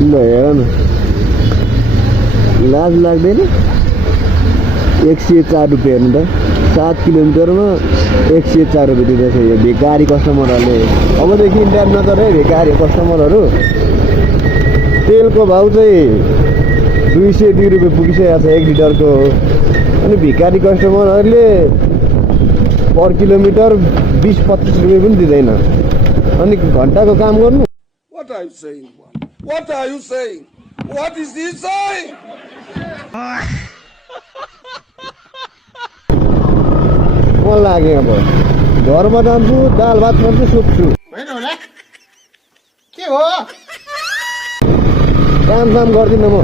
ल हेर न, लाज लाग्दैन? 104 रुपियाँ हेर्नु त, 7 किलोमिटरमा 104 रुपियाँ दिँदैछ यो भिकारी कस्टमरहरूले। अबदेखि इन्टर नगर है भिकारी कस्टमरहरू। तेलको भाउ चाहिँ 202 रुपियाँ पुगिसकेको छ 1 लिटरको। अनि भिकारी कस्टमरहरूले पर किलोमिटर 20-25 रुपियाँ पनि दिँदैन। अनि घन्टाको काम गर्नु। What are you saying? What are you saying? What is he saying? मन लाग्यो। अब घरमा जान्छु, दाल भात खान्छु, सुत्छु। होइन होला के हो? काम गर्दिनँ म।